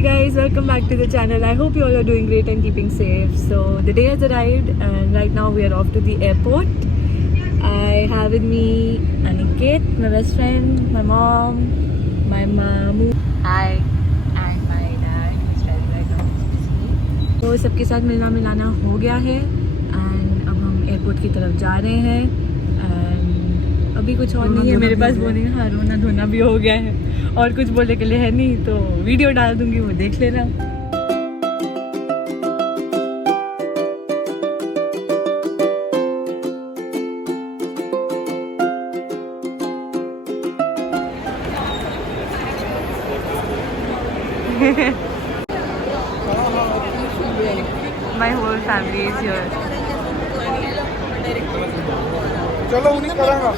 Hi guys, welcome back to the channel. I hope you all are doing great and keeping safe. So the day has arrived and right now we are off to the airport. I have with me Aniket, my best friend, my mom, my mamu. Hi. And my dad is driving right now. तो सबके साथ मिलना मिलाना हो गया है and अब हम एयरपोर्ट की तरफ जा रहे हैं and अभी कुछ और नहीं है मेरे पास बोलने का, हाँ रोना धोना भी हो गया है और कुछ बोलने के लिए है नहीं, तो वीडियो डाल दूंगी, वो देख लेना। My whole family is here. चलो उन्हीं करेंगे।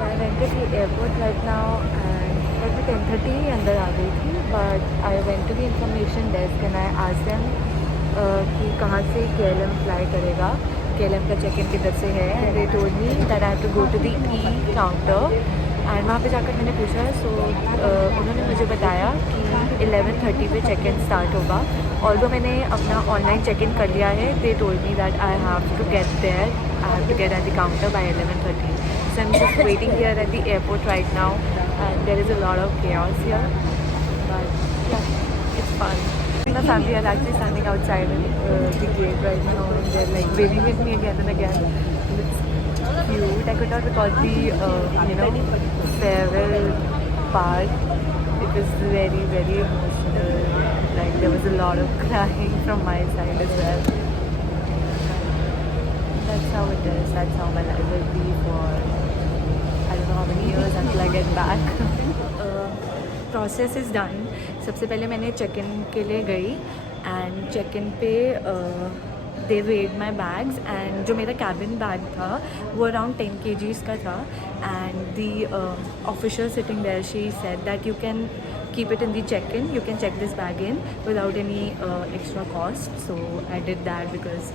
I went to the airport right now and at 10:30 अंदर आ गई थी, but I went to the information desk and I asked them कि कहाँ से KLM fly करेगा, KLM का check-in किधर से है, and they told me that I have to go to the E counter and वहाँ पे जाकर मैंने पूछा, so उन्होंने मुझे बताया कि 11:30 पे check-in start होगा। Although मैंने अपना online check-in कर लिया है, they told me that I have to get there, I have to get at the counter by 11:30. So I'm just waiting here at the airport right now and there is a lot of chaos here, but yeah, it's fun. My family are actually standing outside the gate right now and they're like waving at me again and again. It's cute. I could not record the farewell part. It was very, very emotional. Like there was a lot of crying from my side as well. That's how it is. That's how my life will be for I don't know how many years until I get back. Process is done. सबसे पहले मैंने check-in के लिए गई and check-in पे they weighed my bags and जो मेरा cabin bag था वो around 10 kgs का था and the official sitting there, she said that you can keep it in the check-in, you can check this bag in without any extra cost. So I did that because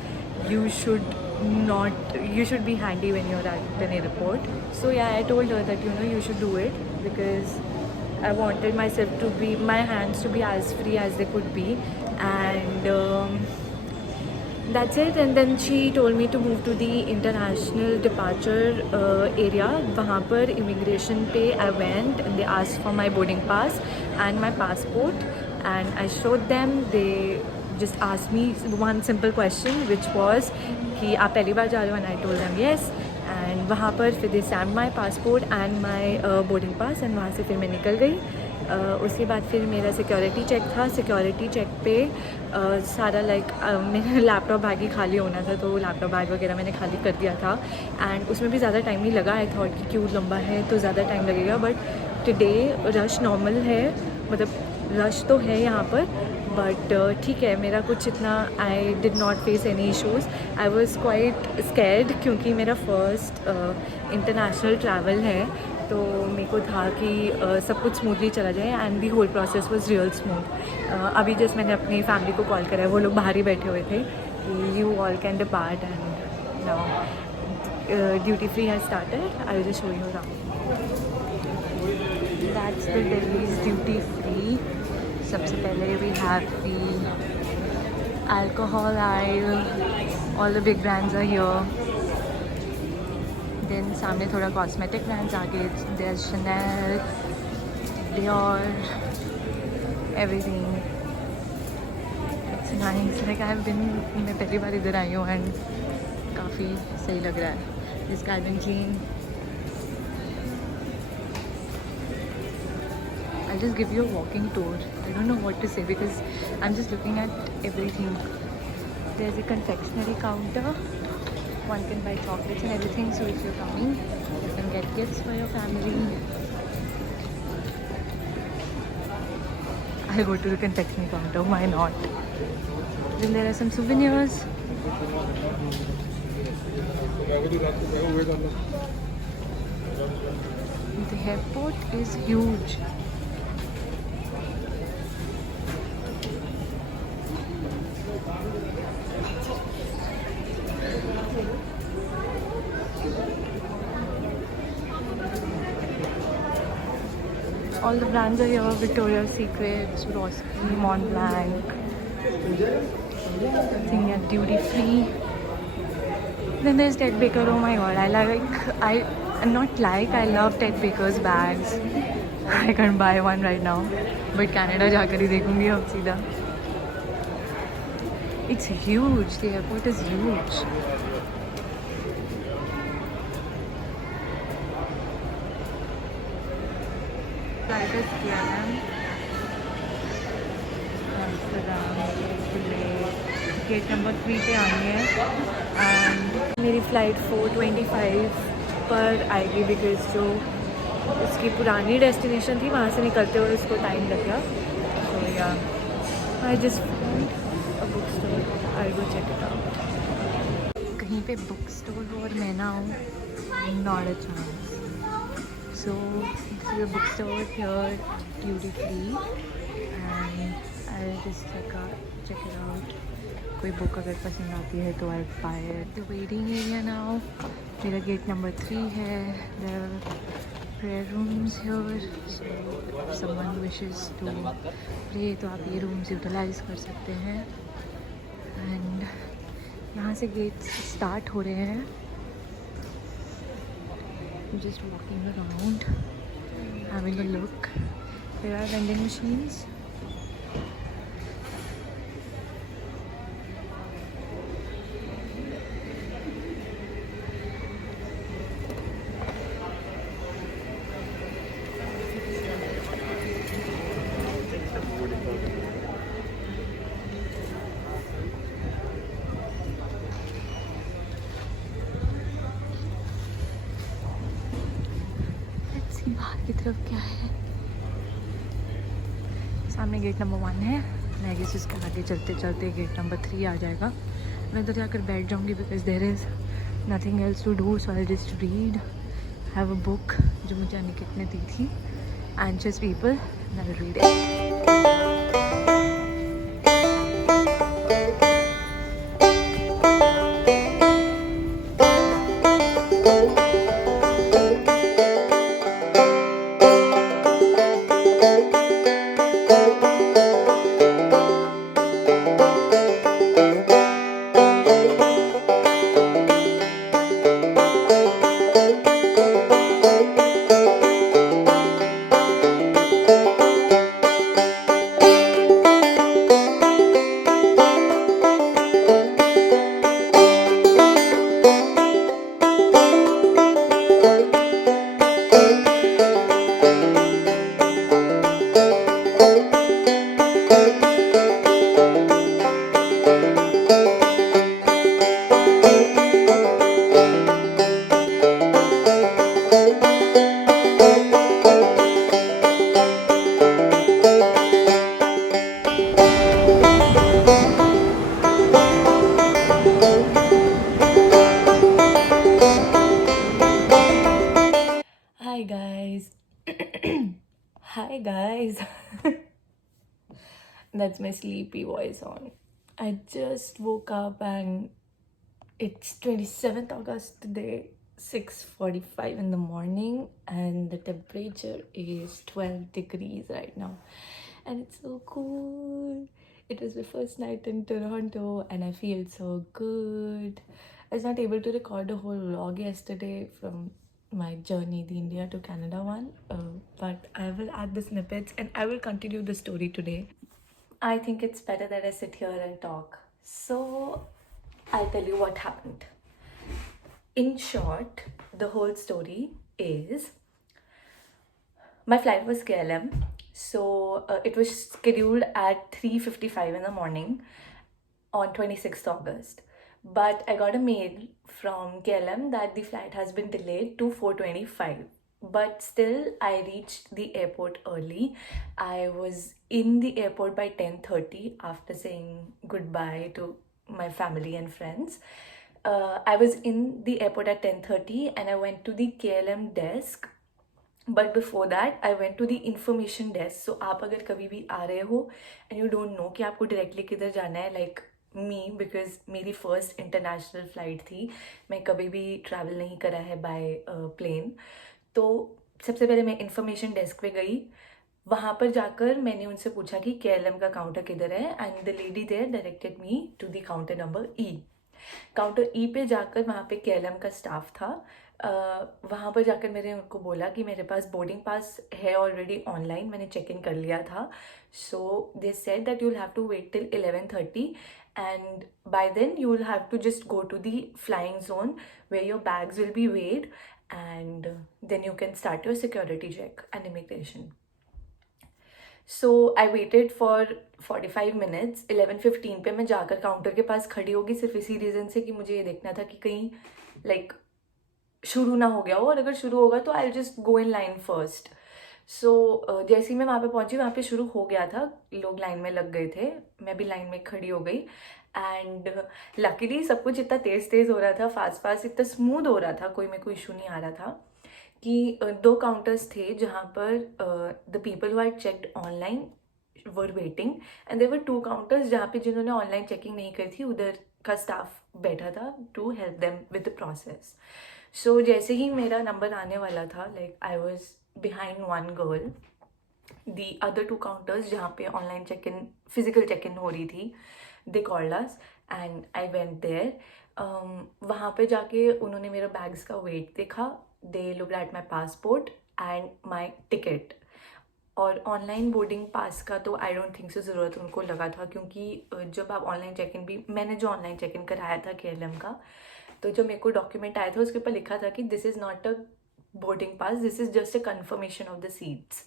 you should be handy when you're at an airport. So yeah, I told her that you should do it because I wanted my hands to be as free as they could be, and that's it. And then she told me to move to the international departure area. वहाँ पर immigration पे I went and they asked for my boarding pass and my passport and I showed them. They just asked me one simple question which was कि आप पहली बार जा रहे हो, and I told them yes. And वहाँ पर फिर they stamped my passport and my boarding pass and वहाँ से फिर मैं निकल गई। उसके बाद फिर मेरा सिक्योरिटी चेक था। सिक्योरिटी चेक पे सारा मेरा लैपटॉप बैग ही खाली होना था, तो लैपटॉप बैग वगैरह मैंने खाली कर दिया था एंड उसमें भी ज़्यादा टाइम नहीं लगा। आई थॉट कि क्यों लंबा है तो ज़्यादा टाइम लगेगा, बट टुडे रश नॉर्मल है, मतलब रश तो है यहाँ पर, बट ठीक है, मेरा कुछ इतना I did not face any issues. I was quite scared क्योंकि मेरा फर्स्ट इंटरनेशनल ट्रैवल है, तो मेरे को था कि सब कुछ स्मूथली चला जाए and the whole process was real smooth. अभी जस्ट मैंने अपनी फैमिली को कॉल करा है, वो लोग बाहर ही बैठे हुए थे कि you all can depart and now duty free has started. I will just show you around. That's the Delhi's duty free. सबसे पहले we have the alcohol aisle, all the big brands are here. Then सामने थोड़ा cosmetic brands आगे, there Chanel, Dior, everything. It's nice, like I have been, मैं पहली बार इधर आई हूँ एंड काफ़ी सही लग रहा है। This garden clean. I'll just give you a walking tour. I don't know what to say because I'm just looking at everything. There's a confectionery counter. One can buy chocolates and everything. So if you're coming, you can get gifts for your family. I'll go to the confectionery counter. Why not? Then there are some souvenirs. The airport is huge. All the brands are here: Victoria's Secret, Swarovski, Montblanc. Thing at duty free. Then there's Ted Baker. Oh my god, I love Ted Baker's bags. I can't buy one right now, but Canada जाकर ही देखूंगी अब सीधा. It's huge. The airport is huge. Flight is KLM. Gate number 3 पे आनी है एंड मेरी फ़्लाइट 4:25 पर आएगी बिकॉज जो इसकी पुरानी डेस्टिनेशन थी वहाँ से निकलते हुए इसको टाइम लग गया. So yeah I just found a book store. I go check it out. कहीं पे बुक स्टोर हो और मैं ना हूँ, not a chance. So this book store here duty free and I just check it out. कोई book अगर पसंद आती है तो I buy it. The waiting area now. मेरा गेट नंबर 3 है. There are prayer rooms here, so someone wishes to pray तो आप ये रूम्स यूटिलाइज कर सकते हैं. एंड यहाँ से गेट्स स्टार्ट हो रहे हैं. Just walking around having a look. There are vending machines. बाहर की तरफ क्या है. सामने गेट नंबर 1 है. मैं गेस इसके आगे चलते चलते गेट नंबर 3 आ जाएगा. मैं उधर जाकर बैठ जाऊंगी because there is nothing else to do. So I just read, have a book जो मुझे अनिकेत ने दी थी, anxious people. I will read it. Hi guys. Hi guys. That's my sleepy voice on. I just woke up and it's 27th August today, 6:45 in the morning, and the temperature is 12 degrees right now. And it's so cool. It was my first night in Toronto and I feel so good. I was not able to record a whole vlog yesterday from my journey, the India to Canada one, but I will add the snippets and I will continue the story today. I think it's better that I sit here and talk. So I'll tell you what happened. In short, the whole story is my flight was KLM. So it was scheduled at 3:55 in the morning on 26th August. But I got a mail from KLM that the flight has been delayed to 4:25. But still, I reached the airport early. I was in the airport by 10:30 after saying goodbye to my family and friends. I was in the airport at 10:30 and I went to the KLM desk. But before that, I went to the information desk. So आप अगर कभी भी आ रहे हो and you don't know कि आपको directly किधर जाना है, like me, because मेरी first international flight थी, मैं कभी भी travel नहीं करा है by plane. तो सबसे पहले मैं information desk पे गई. वहाँ पर जाकर मैंने उनसे पूछा कि KLM का काउंटर किधर है, and the lady there directed me to the counter number E। Counter E पे जाकर वहाँ पे KLM का स्टाफ था। वहाँ पर जाकर मैंने उनको बोला कि मेरे पास बोर्डिंग पास है ऑलरेडी ऑनलाइन, मैंने चेक इन कर लिया था। So they said that you will have to wait till 11:30 and by then you will have to just go to the flying zone where your bags will be weighed and then you can start your security check and immigration. So I waited for 45 minutes. 11:15 पे मैं जाकर काउंटर के पास खड़ी होगी, सिर्फ इसी रीज़न से कि मुझे ये देखना था कि कहीं लाइक शुरू ना हो गया हो, और अगर शुरू होगा तो I just go in line first. So जैसे ही मैं वहाँ पे पहुँची, वहाँ पे शुरू हो गया था, लोग लाइन में लग गए थे, मैं भी लाइन में खड़ी हो गई। एंड लकीली सब कुछ इतना तेज़ तेज़ हो रहा था, फास्ट फास्ट, इतना स्मूथ हो रहा था, कोई मेरे को इशू नहीं आ रहा था कि दो काउंटर्स थे जहाँ पर the people who had checked online were waiting, and there were 2 counters जहाँ पे जिन्होंने ऑनलाइन चेकिंग नहीं करी थी उधर का स्टाफ बैठा था to help them with the process. So जैसे ही मेरा नंबर आने वाला था, like I was behind one girl, the other 2 counters जहाँ पे online check in physical check in हो रही थी, they called us and I went there. वहाँ पे जाके उन्होंने मेरा बैग्स का वेट देखा, they looked at my passport and my ticket. और ऑनलाइन बोर्डिंग पास का तो आई डोंट थिंक से ज़रूरत उनको लगा था, क्योंकि जब आप ऑनलाइन चेक इन भी, मैंने जो ऑनलाइन चेक इन कराया था KLM का, तो जो मेरे को डॉक्यूमेंट आया था उसके ऊपर लिखा था कि this is not a boarding pass, this is just a confirmation of the seats.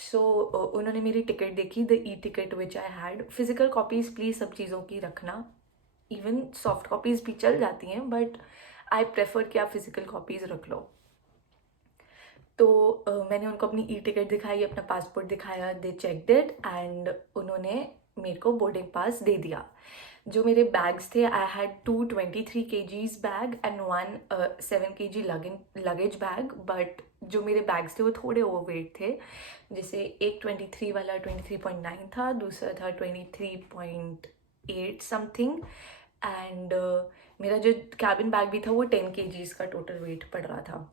सो उन्होंने मेरी टिकट देखी, the e ticket which I had. Physical copies please सब चीज़ों की रखना, इवन सॉफ्ट कॉपीज़ भी चल जाती हैं, बट आई प्रेफर कि आप फिजिकल कॉपीज़ रख लो। तो मैंने उनको अपनी ई टिकट दिखाई, अपना पासपोर्ट दिखाया, दे चेकड इट एंड उन्होंने मेरे को बोर्डिंग पास दे दिया। जो मेरे बैग्स थे, I had 2 23 kgs bag and 1 7 kg luggage bag, but जो मेरे बैग्स थे वो थोड़े ओवरवेट थे। जैसे एक 23 वाला 23.9 था, दूसरा था 23.8 समथिंग, एंड मेरा जो कैबिन बैग भी था वो 10 kgs का टोटल वेट पड़ रहा था।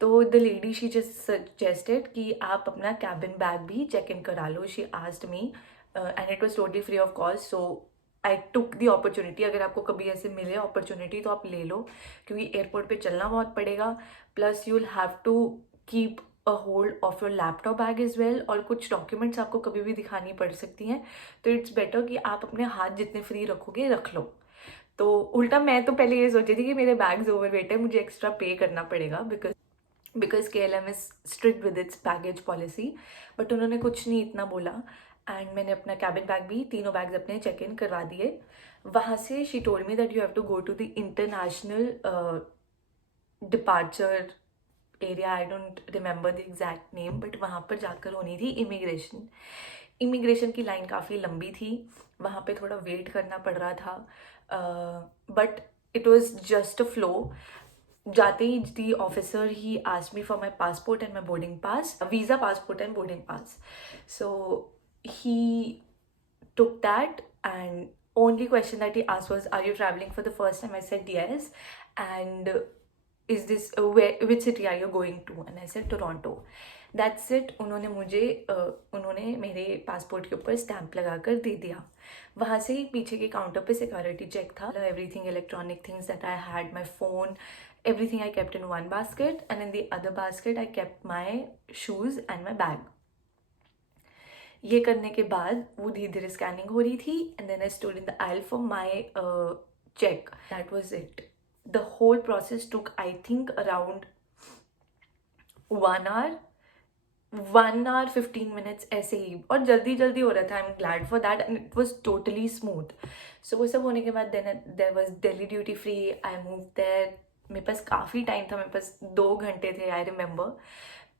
तो the lady she just suggested कि आप अपना कैबिन बैग भी चेक इन करा लो। She asked me and it was totally free of cost, so I took the opportunity. अगर आपको कभी ऐसे मिले अपॉर्चुनिटी तो आप ले लो, क्योंकि एयरपोर्ट पे चलना बहुत पड़ेगा, plus you will have to keep a hold of your laptop bag is well, और कुछ डॉक्यूमेंट्स आपको कभी भी दिखानी पड़ सकती हैं, तो इट्स बेटर कि आप अपने हाथ जितने फ्री रखोगे रख लो। तो उल्टा मैं तो पहले ये सोची थी कि मेरे बैग्स ओवरवेट है, मुझे एक्स्ट्रा पे करना पड़ेगा, because KLM is strict with its baggage policy, but उन्होंने कुछ नहीं इतना बोला। एंड मैंने अपना कैबिन बैग भी, तीनों बैग्स अपने चेक इन करवा दिए। वहाँ से she told me that you have to go to the international departure area, I don't remember the exact name, but वहाँ पर जाकर होनी थी इमिग्रेशन की लाइन काफ़ी लंबी थी, वहाँ पे थोड़ा वेट करना पड़ रहा था, but it was just a flow. जाते ही the officer he asked me for my passport and my boarding pass, visa, passport and boarding pass. So he took that, and only question that he asked was, are you traveling for the first time? I said yes. And is this which city are you going to? And I said Toronto. That's it. उन्होंने मेरे पासपोर्ट के ऊपर स्टैंप लगा कर दे दिया। वहाँ से ही पीछे के काउंटर पे सिक्योरिटी चेक था। Everything electronic things that I had, my phone, everything I kept in one basket, and in the other basket I kept my shoes and my bag. ये करने के बाद वो धीरे धीरे स्कैनिंग हो रही थी, and then I stood in the aisle for my check. That was it. The whole process took, I think, around 1 hour, 1 hour 15 minutes ऐसे ही, और जल्दी जल्दी हो रहा था। I am glad for that, and it was totally smooth. So वो सब होने के बाद there was Delhi duty free, I move there. मेरे पास काफ़ी टाइम था, मेरे पास 2 घंटे थे, आई रिमेंबर।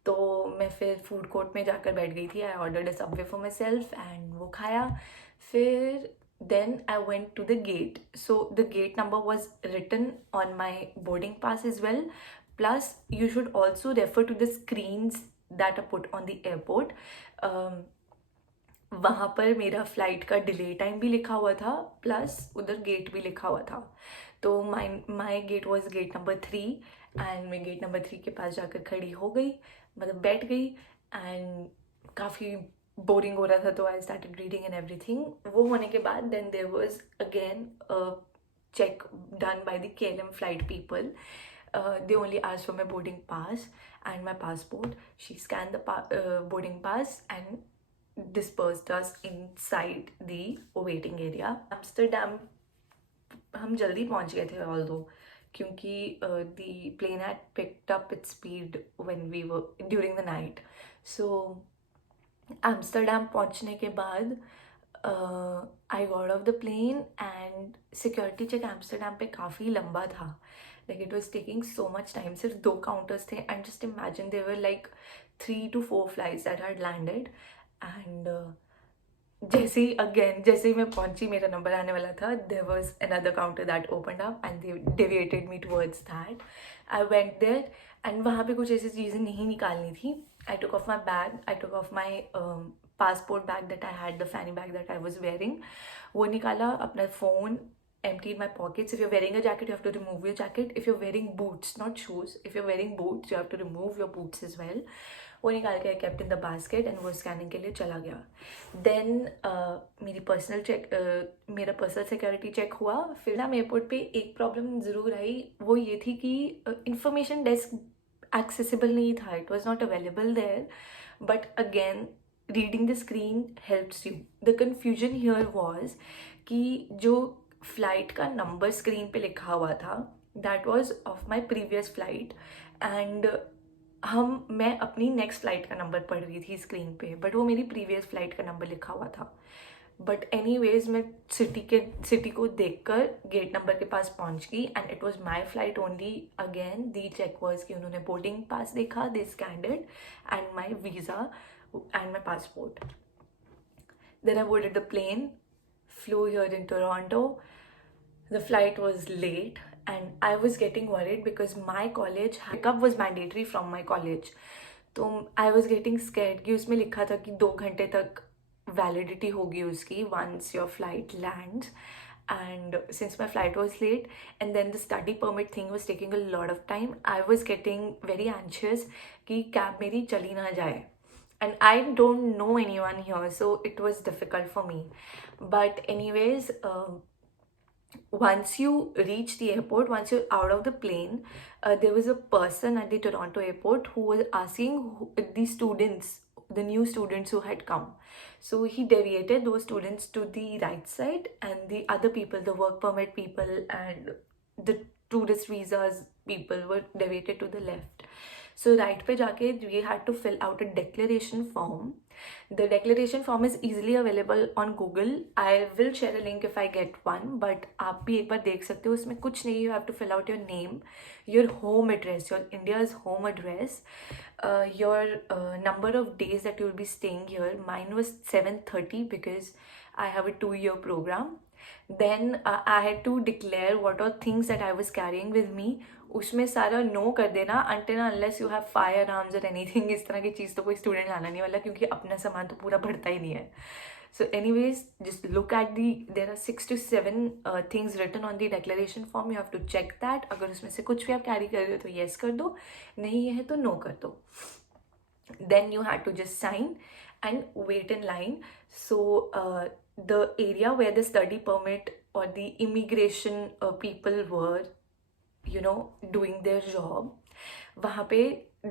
तो मैं फिर फूड कोर्ट में जाकर बैठ गई थी। I ordered a Subway for my self वो खाया। फिर then I went to the gate. So the gate number was written on my boarding pass is well, plus you should also refer to the screens that are put on the airport. वहाँ पर मेरा फ्लाइट का delay time भी लिखा हुआ था, प्लस उधर गेट भी लिखा हुआ था। तो my gate was gate number 3, and मैं गेट नंबर 3 के पास जाकर खड़ी हो गई, मतलब बैठ गई, एंड काफ़ी बोरिंग हो रहा था, तो I started reading and everything. वो होने के बाद then there was again check done by the KLM flight people. They only asked for my boarding pass and my passport. She scanned the boarding pass and dispersed us inside the waiting area. Amsterdam हम जल्दी पहुंच गए थे although, क्योंकि the plane had picked up its speed when we were during the night. So Amsterdam पहुंचने के बाद I got off the plane and security check Amsterdam पे काफ़ी लंबा था. Like it was taking so much time. सिर्फ 2 counters थे and just imagine there like 3 to 4 flights that had landed. And जैसे ही मैं पहुंची, मेरा नंबर आने वाला था, there was another counter that opened up and they deviated me towards that. I went there and वहाँ पे कुछ ऐसी चीज़ें नहीं निकालनी थी. I took off my bag. I took off my passport bag that I had, the fanny bag that I was wearing. वो निकाला, अपना phone, emptied my pockets. If you're wearing a jacket, you have to remove your jacket. If you're wearing boots, not shoes, if you're wearing boots, you have to remove your boots as well. वो निकाल के I kept in the basket and वो स्कैनिंग के लिए चला गया. Then मेरी मेरा पर्सनल सिक्योरिटी चेक हुआ. फिर ना एयरपोर्ट पे एक प्रॉब्लम ज़रूर आई. वो ये थी कि इंफॉर्मेशन डेस्क accessible नहीं था. It was not available there. But again, reading the screen helps you. The confusion here was कि जो flight का number screen पे लिखा हुआ था, that was of my previous flight. And मैं अपनी next flight का number पढ़ रही थी screen पे, but वो मेरी previous flight का number लिखा हुआ था. बट एनी वेज मैं सिटी को देखकर गेट नंबर के पास पहुंच गई and it was my flight only. Again the check was कि उन्होंने बोर्डिंग पास देखा, they scanned it and my visa and my passport. Then I boarded the plane, flew here in Toronto. The flight was late and I was getting worried because my college pickup was mandatory from my college. तो I was getting scared कि उसमें लिखा था कि 2 घंटे तक वैलिडिटी होगी उसकी once your flight lands. And since my flight was late and then the study permit thing was taking a lot of time, I was getting very anxious कि कैब मेरी चली ना जाए. And I don't know anyone here, so it was difficult for me. But anyways, once you reach the airport, once you're out of the plane, there was a person at the Toronto airport who was asking the new students who had come. So he deviated those students to the right side and the other people, the work permit people and the tourist visas people were deviated to the left. So right पे जाके we had to fill out a declaration form. The declaration form is easily available on Google. I will share a link if I get one, but आप भी एक बार देख सकते हो. उसमें कुछ नहीं, you have to fill out your name, your home address, your India's home address, your number of days that you will be staying here. Mine was 730 because I have a 2-year program. Then I had to declare what are things that I was carrying with me. उसमें सारा नो कर देना until unless you have firearms or anything. इस तरह की चीज़ तो कोई स्टूडेंट लाना नहीं वाला क्योंकि अपना सामान तो पूरा भरता ही नहीं है. So anyways, just look at there are 6 to 7 things written on the declaration form. You have to check that. अगर उसमें से कुछ भी आप कैरी कर रहे हो तो yes कर दो, नहीं है तो no कर दो. Then you had to just sign and wait in line. So the area where the study permit or the immigration people were, doing their job, वहाँ पे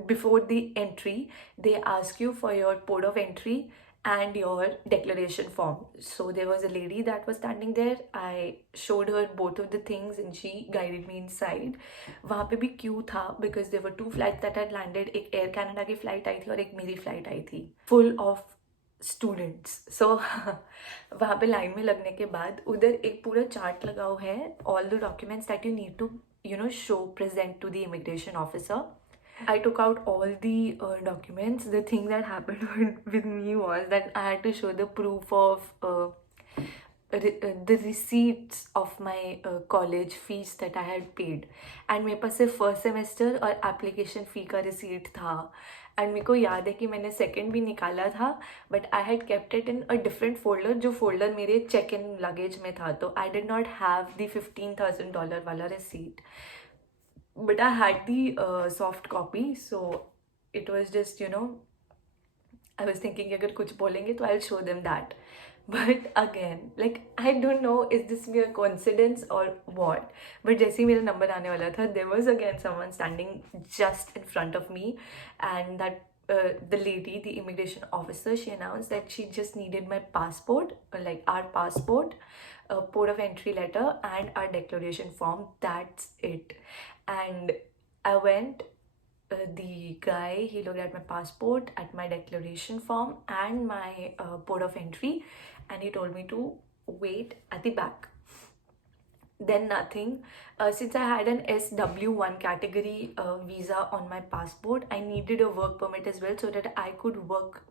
before the entry they ask you for your port of entry and your declaration form. So there was a lady that was standing there. I showed her both of the things and she guided me inside. वहाँ पे भी queue था because there were 2 flights that had landed. एक Air Canada की flight आई थी और एक मेरी flight आई थी, full of students. So वहाँ पे लाइन में लगने के बाद उधर एक पूरा चार्ट लगा हुआ है, all the documents that you need to show, present to the immigration officer. I took out all the documents. The thing that happened with me was that I had to show the proof of the receipts of my college fees that I had paid. And मेरे पास सिर्फ first semester और application fee का रिसीट था. एंड मेरे को याद है कि मैंने सेकेंड भी निकाला था, but I had kept it in a different folder, जो फोल्डर मेरे चेक इन लगेज में था. तो I did not have the $15,000 वाला receipt, but I had the soft copy, so it was just I was thinking कि अगर कुछ बोलेंगे तो I'll show them that. But again, like I don't know, is this mere coincidence or what? But जैसे ही मेरा नंबर आने वाला था, there was again someone standing just in front of me, and that the lady, the immigration officer, she announced that she just needed my passport, like our passport, a port of entry letter, and our declaration form. That's it. And I went. The guy, he looked at my passport, at my declaration form, and my port of entry, and he told me to wait at the back. Then nothing. Since I had an SW1 category visa on my passport, I needed a work permit as well so that I could work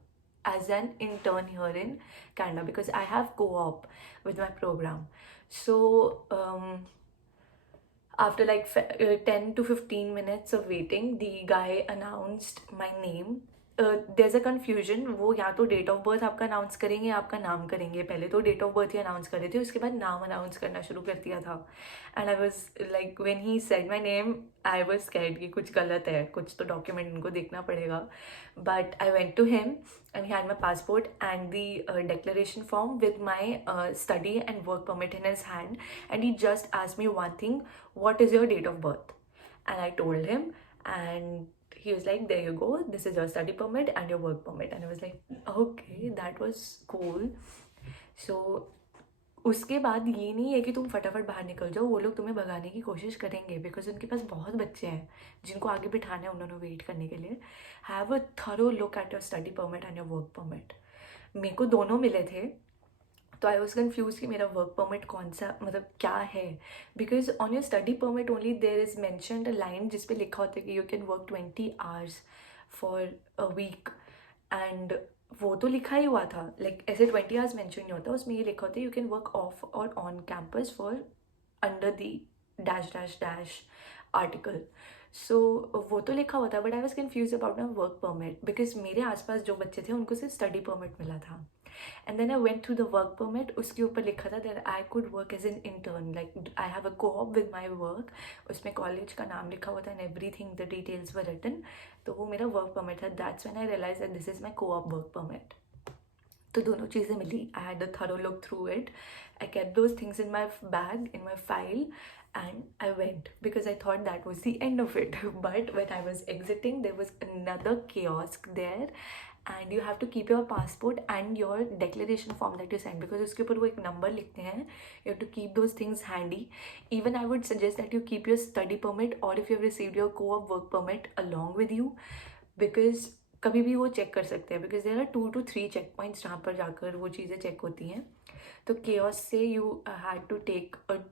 as an intern here in Canada, because I have co-op with my program. So after like 10 to 15 minutes of waiting, the guy announced my name. There's a confusion. वो या तो date of birth आपका announce करेंगे या आपका नाम करेंगे. पहले तो डेट ऑफ बर्थ ही अनाउंस कर रहे थे, उसके बाद नाम अनाउंस करना शुरू कर दिया था. And I was like when he said my name, I was scared कि कुछ गलत है, कुछ तो डॉक्यूमेंट इनको देखना पड़ेगा. But I went to him and he had my passport and the declaration form with my study and work permit in his hand, and he just asked me one thing: what is your date of birth? And I told him, and he was like, there you go, this is your study permit and your work permit. And I was like, okay, that was cool. So उसके बाद ये नहीं है कि तुम फटाफट बाहर निकल जाओ, वो लोग तुम्हें भगाने की कोशिश करेंगे, बिकॉज उनके पास बहुत बच्चे हैं जिनको आगे बिठाना है उन्होंने वेट करने के लिए. Have a thorough look at your study permit and your work permit. मेरे को दोनों मिले थे, तो आई वॉज कन्फ्यूज कि मेरा वर्क परमिट कौन सा, मतलब क्या है. Because on your study permit only there is mentioned a line जिसपे लिखा होता है कि you can work 20 hours for a week. And वो तो लिखा ही हुआ था, लाइक ऐसे 20 आवर्स मेंशन नहीं होता, उसमें ये लिखा होता है यू कैन वर्क ऑफ और on campus for under the dash dash dash article. So वो तो लिखा हुआ था, but I was confuse about my work permit, because मेरे आसपास जो बच्चे थे उनको सिर्फ स्टडी परमिट मिला था. And then I went through the work permit, उसके ऊपर लिखा था that I could work as an intern, like I have a co-op with my work. उसमें कॉलेज का नाम लिखा हुआ था and everything, the details were written. तो वो मेरा वर्क परमिट था. That's when I realize that this is my co-op work permit. तो दोनों चीज़ें मिली. I had a thorough look through it. I kept those things in my bag, in my file, and I went because I thought that was the end of it. But when I was exiting, there was another kiosk there, and you have to keep your passport and your declaration form that you send, because उसके ऊपर वो एक नंबर लिखते हैं. You have to keep those things handy. Even I would suggest that you keep your study permit, or if you have received your co-op work permit along with you, because कभी भी वो चेक कर सकते हैं, because there are 2 to 3 check points जहाँ पर जाकर वो चीज़ें चेक होती हैं. तो केओस से you had to take a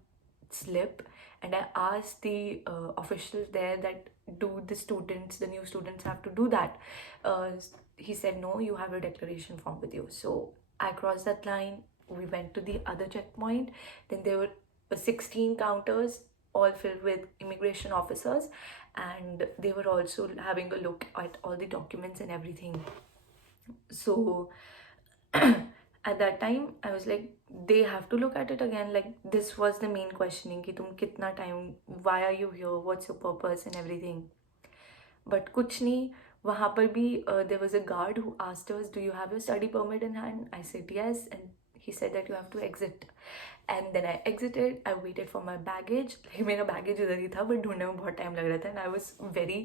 slip, and I asked the officials there that do the new students have to do that. He said no, you have a declaration form with you. So I crossed that line, we went to the other checkpoint. Then there were 16 counters all filled with immigration officers, and they were also having a look at all the documents and everything. So at that time I was like, they have to look at it again. Like, this was the main questioning कि तुम कितना time, why are you here, what's your purpose and everything. But कुछ नहीं. वहाँ पर भी there was a guard who asked us, do you have your study permit in hand? I said yes, and he said that you have to exit. And then I exited. I waited for my baggage. मेरा baggage उधर ही था, but ढूंढने में बहुत time लग रहा था, and I was very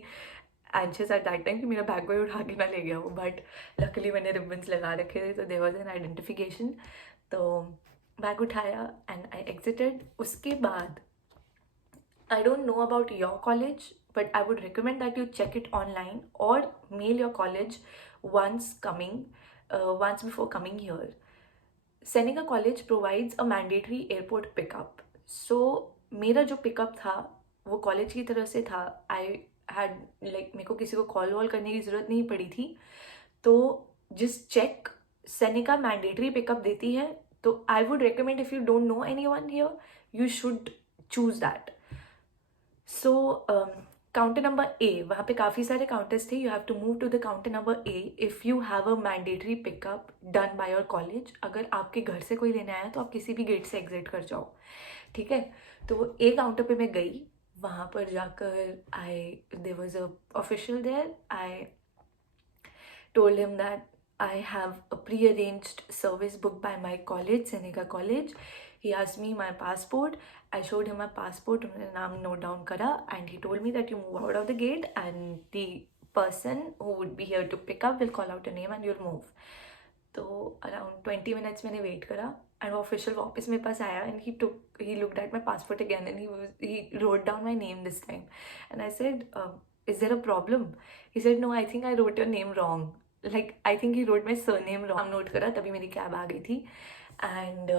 anxious at that time कि मेरा बैग कोई उठा के ना ले गया हो. बट लकीली मैंने रिबन्स लगा रखे थे, तो देयर वाज एन आइडेंटिफिकेशन. तो बैग उठाया एंड आई एग्जिटेड. उसके बाद I don't know about your college, but I would recommend that you check it online और mail your college once before coming here. Seneca College provides a mandatory airport pickup. So मेरा जो पिकअप था वो कॉलेज की तरफ से था. आई हैड लाइक, मेरे को किसी को कॉल वॉल करने की ज़रूरत नहीं पड़ी थी. तो just check, Seneca mandatory pickup देती है. तो I would recommend, if you don't know anyone here, you should choose that. So counter number A, वहाँ पे काफ़ी सारे काउंटर्स थे. You have to move to the counter number A if you have a mandatory pickup done by your college. अगर आपके घर से कोई लेने आया तो आप किसी भी गेट से एग्जिट कर जाओ, ठीक है. तो ए काउंटर पे मैं गई. वहाँ पर जाकर there was a official there. I told him that I have a pre-arranged service booked by my college, Seneca College. He asked me my passport. I showed him my passport, उन्होंने नाम note down करा, and he told me that you move out of the gate and the person who would be here to pick up will call out your name and you'll move. तो around 20 minutes मैंने wait करा, and वो official वापस मेरे पास आया, and he looked at my passport again, and he wrote down my name this time, and I said, is there a problem? He said, no, I think I wrote your name wrong. Like, I think he wrote my surname wrong. नाम नोट करा, तभी मेरी कैब आ गई थी, and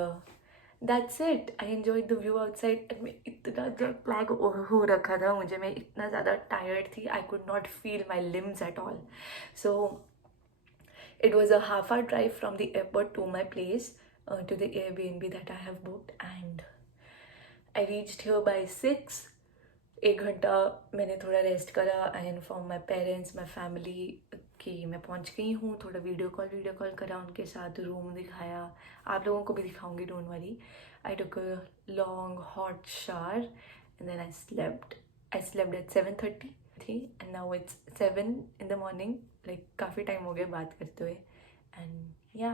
that's it. I enjoyed the view outside, and मैं इतना jet lag हो रखा था मुझे, मैं इतना ज़्यादा tired थी, I could not feel my limbs at all. So it was a half-hour drive from the airport to my place, to the Airbnb that I have booked, and I reached here by 6. 1 घंटा मैंने थोड़ा रेस्ट करा. I inform my parents, my family कि मैं पहुंच गई हूँ. थोड़ा वीडियो कॉल करा उनके साथ, रूम दिखाया. आप लोगों को भी दिखाऊंगी, don't worry. I took a long hot shower and then I slept at 7:30 थी, and now it's 7 in the morning. Like काफ़ी टाइम हो गया बात करते हुए, and yeah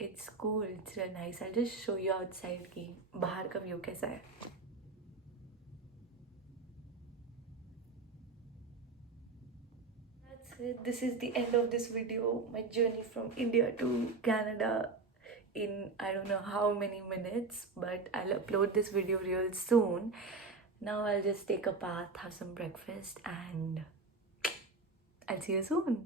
it's cool, it's real nice. I just show you outside कि बाहर का व्यू कैसा है. This is the end of this video. My journey from India to Canada in I don't know how many minutes, but I'll upload this video real soon. Now I'll just take a bath, have some breakfast, and I'll see you soon.